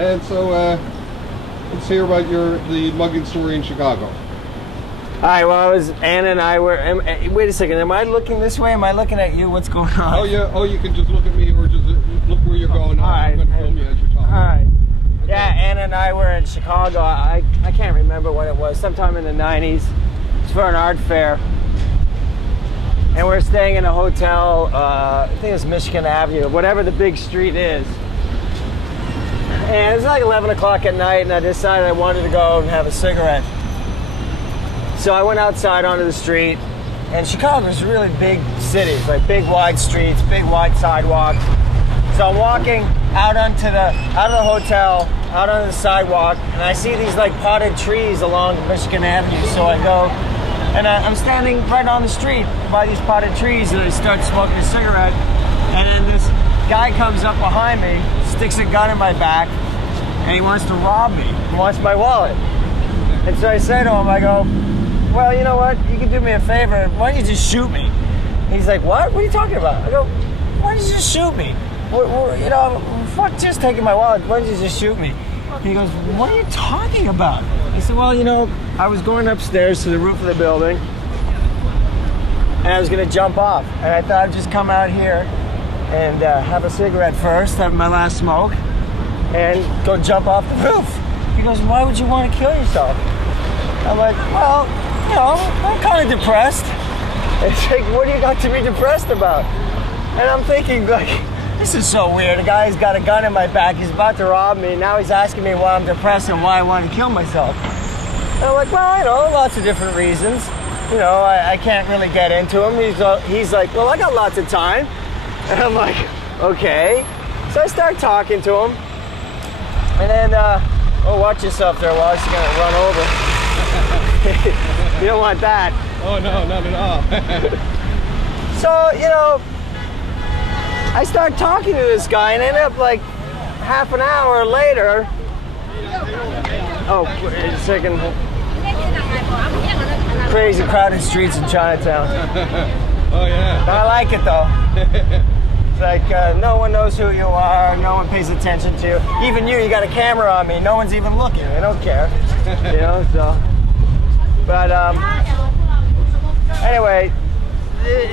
And so let's hear about the mugging story in Chicago. All right, well, Anna and I were, wait a second, am I looking this way? Am I looking at you? What's going on? Oh, yeah. Oh, you can just look at me or just look where you're going. All right. I'm going to film you as you're talking. All right. Okay. Yeah, Anna and I were in Chicago. I can't remember when it was, sometime in the 90s. It's for an art fair. And we're staying in a hotel, I think it's Michigan Avenue, whatever the big street is. And it was like 11 o'clock at night, and I decided I wanted to go and have a cigarette. So I went outside onto the street, and Chicago's a really big city, like big wide streets, big wide sidewalks. So I'm walking out of the hotel, out onto the sidewalk, and I see these like potted trees along Michigan Avenue. So I go, and I'm standing right on the street by these potted trees, and I start smoking a cigarette, and then this guy comes up behind me, sticks a gun in my back, and he wants to rob me. He wants my wallet. And so I say to him, I go, well, you know what? You can do me a favor. Why don't you just shoot me? And he's like, what? What are you talking about? I go, why don't you just shoot me? You know, fuck just taking my wallet. Why don't you just shoot me? And he goes, what are you talking about? He said, well, you know, I was going upstairs to the roof of the building, and I was going to jump off. And I thought I'd just come out here and have a cigarette first, have my last smoke, and go jump off the roof. He goes, why would you want to kill yourself? I'm like, well, you know, I'm kind of depressed. It's like, what do you got to be depressed about? And I'm thinking, like, this is so weird. A guy's got a gun in my back. He's about to rob me. Now he's asking me why I'm depressed and why I want to kill myself. And I'm like, well, you know, lots of different reasons. You know, I can't really get into him. He's like, well, I got lots of time. And I'm like, okay. So I start talking to him. And then, oh, watch yourself there, Wally. She's going to run over. You don't want that. Oh, no, not at all. So, you know, I start talking to this guy and end up like half an hour later. Oh, wait a second. Crazy crowded streets in Chinatown. Oh, yeah. But I like it though. It's like no one knows who you are, no one pays attention to you. Even you got a camera on me, no one's even looking, they don't care. You know, so. But anyway,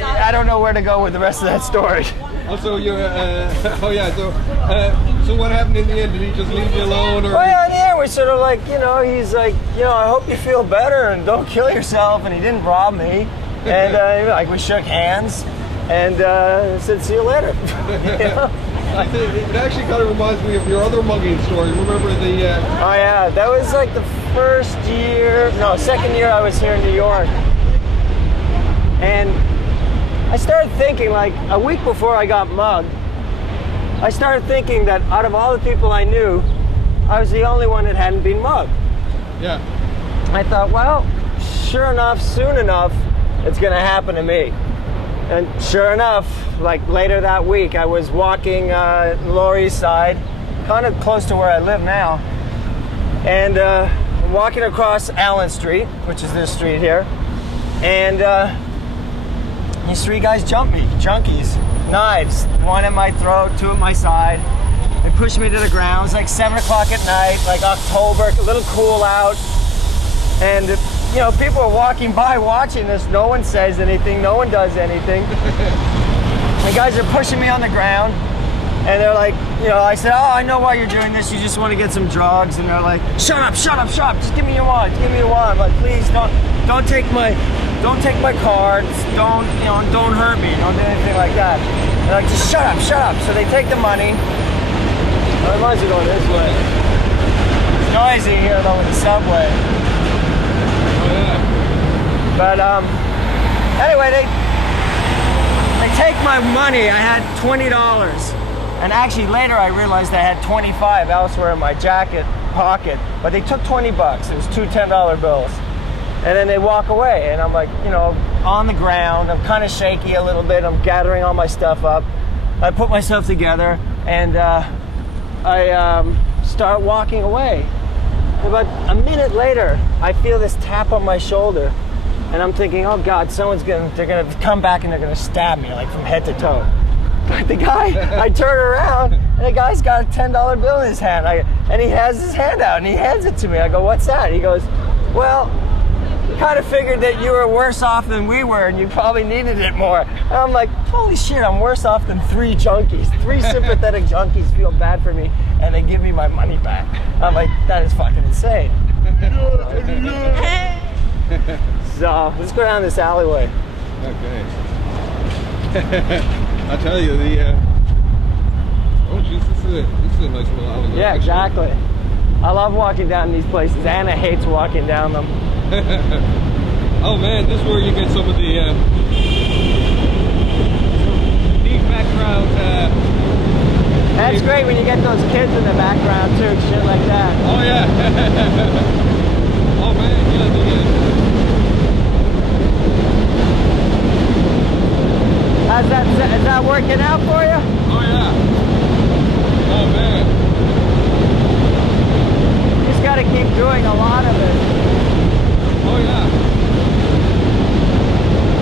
I don't know where to go with the rest of that story. Also, you oh yeah, so what happened in the end? Did he just leave you alone? Or? Well, yeah, in the end, we're sort of like, you know, he's like, you know, I hope you feel better and don't kill yourself, and he didn't rob me. And like we shook hands and said, see you later. You know? It actually kind of reminds me of your other mugging story. Remember the... Oh yeah, that was like the second year I was here in New York. And I started thinking, like a week before I got mugged, I started thinking that out of all the people I knew, I was the only one that hadn't been mugged. Yeah. I thought, well, sure enough, soon enough, it's gonna happen to me. And sure enough, like later that week, I was walking Lower East Side, kind of close to where I live now, and walking across Allen Street, which is this street here, and these three guys jumped me, junkies, knives, one in my throat, two at my side. They pushed me to the ground. It was like 7 o'clock at night, like October, a little cool out, and you know, people are walking by watching this. No one says anything. No one does anything. The guys are pushing me on the ground, and they're like, you know, I said, oh, I know why you're doing this. You just want to get some drugs. And they're like, shut up, shut up, shut up. Just give me your wallet. Give me your wallet. I'm like, please don't take my cards. Don't hurt me. Don't do anything like that. They're like, just shut up, shut up. So they take the money. Well, it reminds me of going this way. It's noisy here though with the subway. But anyway, they take my money. I had $20, and actually later I realized I had 25 elsewhere in my jacket pocket. But they took 20 bucks. It was two $10 bills, and then they walk away. And I'm like, you know, on the ground. I'm kind of shaky a little bit. I'm gathering all my stuff up. I put myself together, and I start walking away. About a minute later, I feel this tap on my shoulder, and I'm thinking, oh God, they're gonna come back and they're gonna stab me, like from head to toe. But the guy, I turn around, and the guy's got a $10 bill in his hand. And he has his hand out, and he hands it to me. I go, what's that? And he goes, well, kind of figured that you were worse off than we were, and you probably needed it more. And I'm like, holy shit, I'm worse off than 3 junkies. 3 sympathetic junkies feel bad for me, and they give me my money back. I'm like, that is fucking insane. So let's go down this alleyway. Okay. I tell you, oh jeez, this is a nice little alleyway. Yeah, exactly. I love walking down these places. Anna hates walking down them. Oh man, this is where you get some of the deep background. That's great when you get those kids in the background too, shit like that. Oh yeah. Oh man, yeah. Is that working out for you? Oh yeah. Oh man. You just got to keep doing a lot of it. Oh yeah.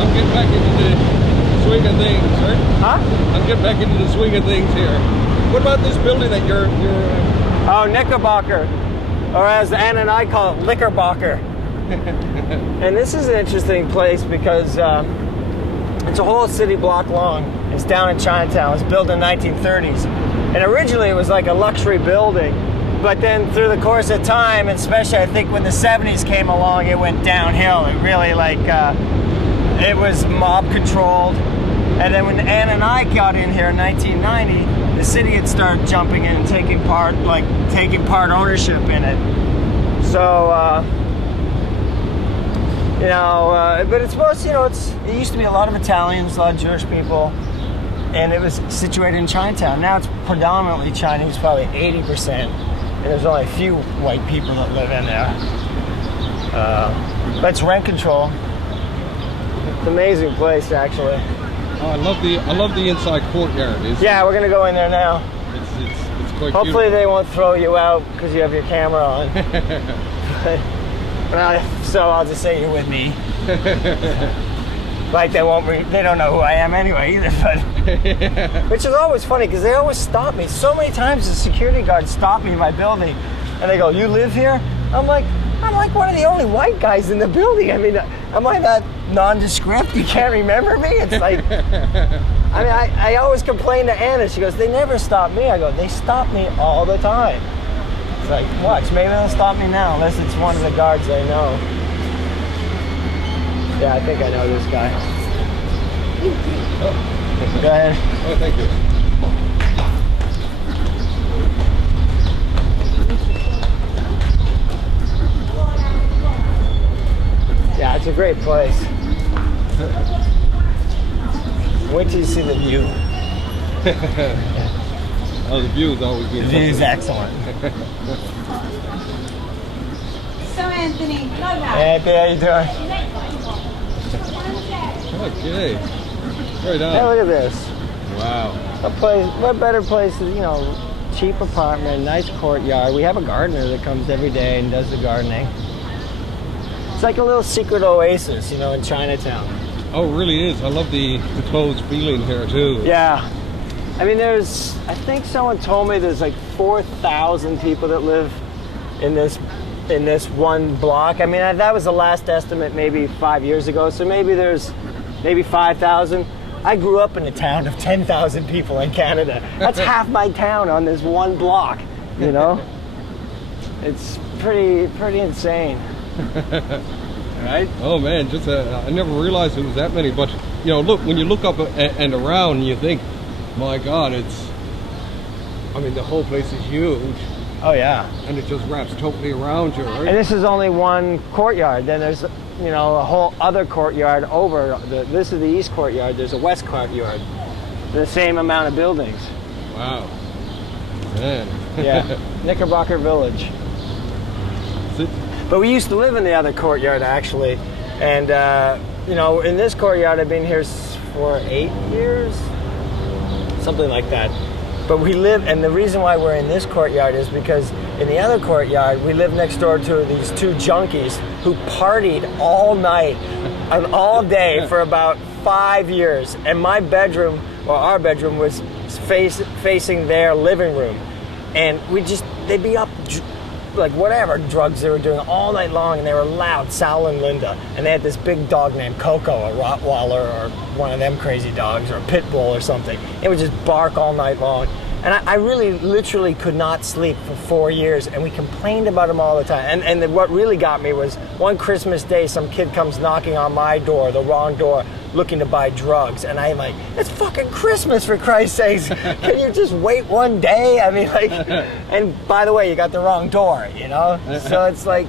I'm getting back into the swing of things, right? Huh? I'm getting back into the swing of things here. What about this building that you're Oh, Knickerbocker. Or as Anna and I call it, Lickerbocker. And this is an interesting place because it's a whole city block long. It's down in Chinatown. It was built in the 1930s. And originally it was like a luxury building. But then through the course of time, especially I think when the 70s came along, it went downhill. It really it was mob controlled. And then when Ann and I got in here in 1990, the city had started jumping in and taking part ownership in it. So, but it's most, it used to be a lot of Italians, a lot of Jewish people, and it was situated in Chinatown. Now it's predominantly Chinese, probably 80%, and there's only a few white people that live in there. But it's rent control. It's an amazing place, actually. Oh, I love the inside courtyard. Yeah, we're gonna go in there now. It's quite Hopefully beautiful. they won't throw you out because you have your camera on. So I'll just say you're with me. Like they don't know who I am anyway either. But which is always funny because they always stop me. So many times the security guards stop me in my building, and they go, "You live here?" I'm like one of the only white guys in the building. I mean, am I that nondescript? You can't remember me? It's like, I mean, I always complain to Anna. She goes, "They never stop me." I go, "They stop me all the time." It's like, watch, maybe they'll stop me now, unless it's one of the guards I know. Yeah, I think I know this guy. Oh. Go ahead. Oh, thank you. Yeah, it's a great place. Wait till you see the view. Oh, the view is always good. The view is excellent. So Anthony, go back. Hey, how you doing? Okay. Right on. Hey, look at this. Wow. What better place is, cheap apartment, nice courtyard. We have a gardener that comes every day and does the gardening. It's like a little secret oasis, in Chinatown. Oh, it really is. I love the closed feeling here too. Yeah. I mean, I think someone told me there's like 4,000 people that live in this one block. I mean, that was the last estimate maybe 5 years ago, so maybe there's 5,000. I grew up in a town of 10,000 people in Canada. That's half my town on this one block, It's pretty insane. Right? Oh man, just I never realized it was that many. But look, when you look up and around, you think, my God, the whole place is huge. Oh yeah. And it just wraps totally around you, right? And this is only one courtyard. Then there's a whole other courtyard over. This is the east courtyard. There's a west courtyard. The same amount of buildings. Wow. Man. Yeah. Knickerbocker Village. But we used to live in the other courtyard, actually. And, in this courtyard, I've been here for 8 years. Something like that. But we live, and the reason why we're in this courtyard is because in the other courtyard, we live next door to these 2 junkies who partied all night and all day for about 5 years. And my bedroom Well, our bedroom was facing their living room, and they'd be up, like whatever drugs they were doing all night long, and they were loud, Sal and Linda, and they had this big dog named Coco, a Rottweiler or one of them crazy dogs, or a pit bull or something. It would just bark all night long. And I really, literally could not sleep for 4 years, and we complained about him all the time. And what really got me was one Christmas day, some kid comes knocking on my door, the wrong door, looking to buy drugs. And I'm like, it's fucking Christmas, for Christ's sakes. Can you just wait one day? I mean, like, and by the way, you got the wrong door, you know? So it's like,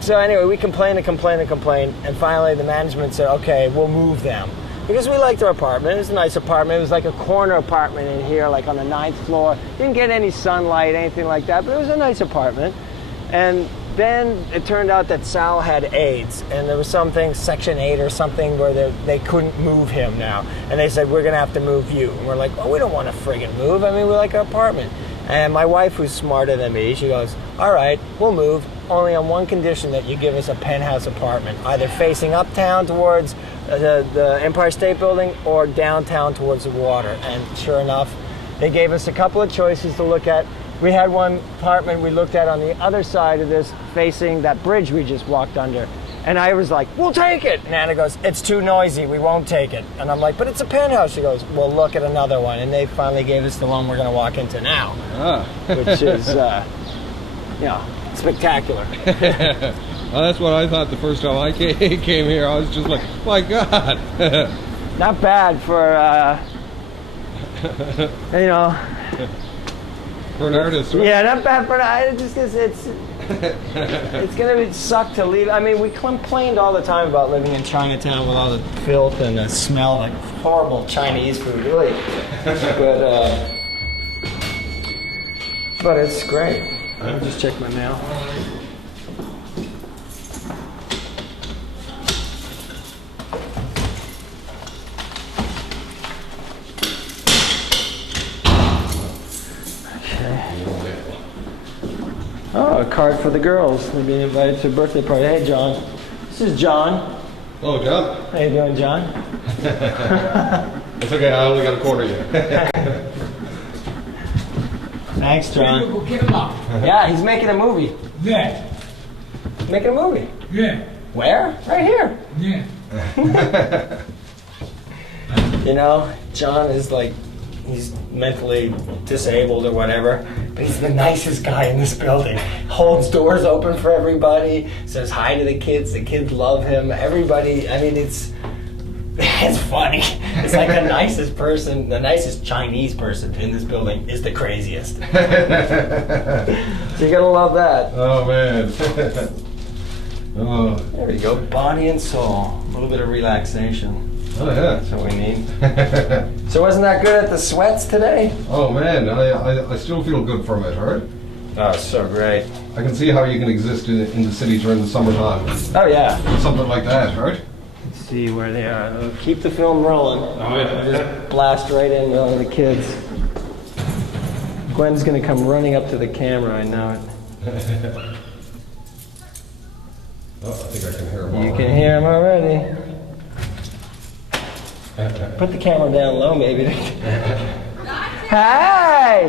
so anyway, we complained, and finally the management said, okay, we'll move them. Because we liked our apartment. It was a nice apartment. It was like a corner apartment in here, like on the 9th floor. Didn't get any sunlight, anything like that, but it was a nice apartment. And then it turned out that Sal had AIDS, and there was something, Section 8 or something, where they couldn't move him now. And they said, we're going to have to move you. And we're like, oh, we don't want to friggin' move. I mean, we like our apartment. And my wife, who's smarter than me, she goes, all right, we'll move, only on one condition, that you give us a penthouse apartment, either facing uptown towards the Empire State Building or downtown towards the water. And sure enough, they gave us a couple of choices to look at. We had one apartment we looked at on the other side of this, facing that bridge we just walked under. And I was like, we'll take it. And Anna goes, it's too noisy, we won't take it. And I'm like, but it's a penthouse. She goes, well, look at another one. And they finally gave us the one we're going to walk into now, which is, you know, spectacular. Well, that's what I thought the first time I came here. I was just like, my God. Not bad for, you know. For an artist, right? Yeah, not bad for an artist. It's going to suck to leave. I mean, we complained all the time about living in Chinatown with all the filth and the smell, like horrible Chinese food, really. But it's great. Let me just check my mail. Oh, a card for the girls. They're being invited to a birthday party. Hey, John. This is John. Oh, John. How you doing, John? It's okay. I only got a quarter yet. Thanks, John. Go get him up. Yeah, he's making a movie. Yeah. Making a movie. Yeah. Where? Right here. Yeah. You know, John is like, he's mentally disabled or whatever, but he's the nicest guy in this building. Holds doors open for everybody, says hi to the kids love him, everybody, I mean, it's funny. It's like the nicest person, the nicest Chinese person in this building is the craziest. So you're gonna love that. Oh, man. Oh. There we go, body and soul, a little bit of relaxation. Oh, yeah. That's what we need. So wasn't that good at the sweats today? Oh, man. I still feel good from it, right? Oh, so great. I can see how you can exist in the city during the summertime. Oh, yeah. Something like that, right? Let's see where they are. Keep the film rolling. Oh, yeah. Just blast right in on the kids. Gwen's going to come running up to the camera, I know it. Oh, I think I can hear him. You can hear him already. Put the camera down low, maybe. Hey!